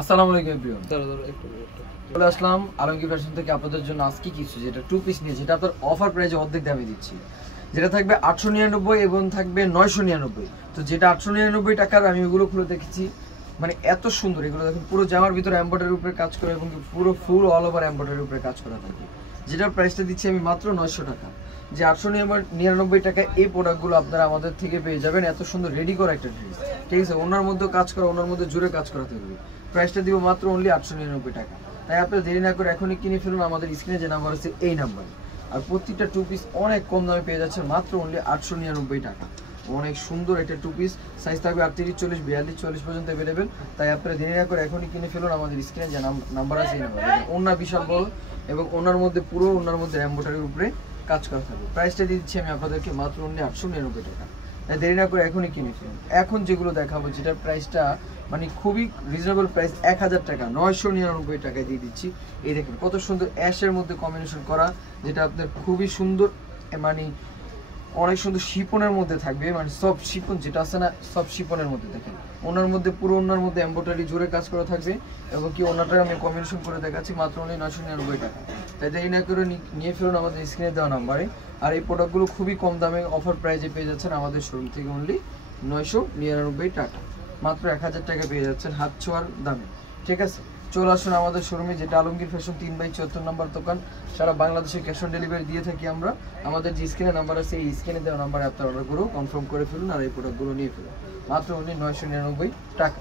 আসসালামু আলাইকুম এভরিওয়ান। চলে আসলাম আলমগীর ফ্যাশন থেকে আপনাদের জন্য আজকে কিছু যেটা টু পিস নিয়ে, যেটা আপনার অফার প্রাইসে অর্ধেক দামে দিচ্ছি। যেটা থাকবে 899 এবং থাকবে 999। তো যেটা 899 টাকার আমি ওগুলো খুলে দেখেছি, মানে এত সুন্দর। এগুলো দেখুন পুরো জামার ভিতরে এমব্রয়ডারির উপরে কাজ করে এবং পুরো ফুল অল ওভার এমব্রয়ডারির উপরে কাজ করা থাকে। যেটার প্রাইসটা দিচ্ছি আমি মাত্র 900 টাকা। যে 899 টাকায় এই প্রোডাক্টগুলো আপনারা আমাদের থেকে পেয়ে যাবেন। এত সুন্দর রেডি করা একটা ড্রেস, ঠিক আছে। ওনার মধ্যে কাজ করা, ওনার মধ্যে জুড়ে কাজ করা থাকবে। প্রাইসটা দিব মাত্র অনলি 899 টাকা। তাই আপনারা দেরি না করে এখনই কিনে ফেলুন। আমাদের স্ক্রিনে যে নাম্বার আছে এই নাম্বার। আর প্রত্যেকটা টু পিস অনেক কম দামে পেয়ে যাচ্ছেন মাত্র অনলি 899 টাকা। অনেক সুন্দর একটা টু পিস, সাইজ থাকবে 38, 40, 42, 44 পর্যন্ত অ্যাভেলেবেল। তাই আপনারা দেরি না করে এখনই কিনে ফেলুন। আমাদের স্ক্রিনে যে নাম্বার আছে এই নাম্বার। ওনার বিশাল বড় এবং ওনার মধ্যে পুরো ওনার মধ্যে এমব্রয়ডারির উপরে কাজ করা থাকবে। প্রাইসটা দিচ্ছি আমি আপনাদেরকে মাত্র অনলি 899 টাকা। তাই দেরি না করে এখনই কিনে ফেলুন। এখন যেগুলো দেখাবো যেটার প্রাইসটা মানে খুবই রিজনেবল প্রাইস, 1000 টাকা, 999 টাকায় দিয়ে দিচ্ছি। এই দেখেন কত সুন্দর অ্যাশের মধ্যে কম্বিনেশন করা, যেটা আপনার খুবই সুন্দর, মানে অনেক সুন্দর শিপনের মধ্যে থাকবে। মানে সব শিপন যেটা আছে না, সব শিপনের মধ্যে দেখেন। ওনার মধ্যে পুরো ওনার মধ্যে এমব্রয়ডারি জোরে কাজ করা থাকবে এবং কি ওনাটা আমি কম্বিনেশন করে দেখাচ্ছি মাত্র অনলি 999 টাকা। তাই দেরি না করে নিয়ে ফেলুন আমাদের স্ক্রিনে দেওয়া নাম্বারে। আর এই প্রোডাক্টগুলো খুবই কম দামে অফার প্রাইজে পেয়ে যাচ্ছেন আমাদের শোরুম থেকে অনলি 999 টাকা। মাত্র 1000 টাকা পেয়ে যাচ্ছেন হাত ছোঁয়ার দামে, ঠিক আছে। চলে আসুন আমাদের শোরুমে, যেটা আলমগীর ফ্যাশন 3/74 নম্বর দোকান। সারা বাংলাদেশে ক্যাশ অন ডেলিভারি দিয়ে থাকি আমরা। আমাদের যে স্ক্রিনে নাম্বার আছে এই স্ক্রিনে দেওয়া নাম্বারে আপনার অর্ডারগুলো কনফার্ম করে ফেলুন আর এই প্রোডাক্টগুলো নিয়ে ফেলুন মাত্র অনলি 999 টাকা।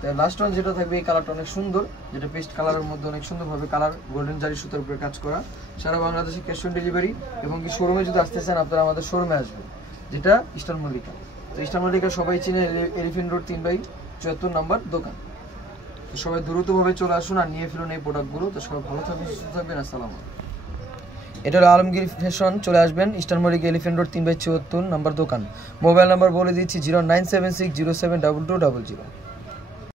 তাই লাস্ট ওয়ান যেটা থাকবে, এই কালারটা অনেক সুন্দর, যেটা পেস্ট কালারের মধ্যে অনেক সুন্দরভাবে কালার গোল্ডেন জারি সুতার উপরে কাজ করা। সারা বাংলাদেশে ক্যাশ অন ডেলিভারি এবং কি শোরুমে যদি আসতে চান আপনারা আমাদের শোরুমে আসবেন, যেটা ইস্টার্ন মল্লিকা। তো ইস্টার্ন মল্লিকা সবাই চিনে, এলিফ্যান্ট রোড 3/74 নম্বর দোকান। তো সবাই দ্রুতভাবে চলে আসুন আর নিয়ে ফেলুন এই প্রোডাক্টগুলো। তো সবাই ভালো থাকবেন, সুস্থ থাকবেন। আসসালামু আলাইকুম। এটা হলো আলমগীর ফ্যাশন, চলে আসবেন ইস্টার্ন মল্লিকা, এলিফ্যান্ট রোড 3/74 নম্বর দোকান। মোবাইল নাম্বার বলে দিচ্ছি 0976072200।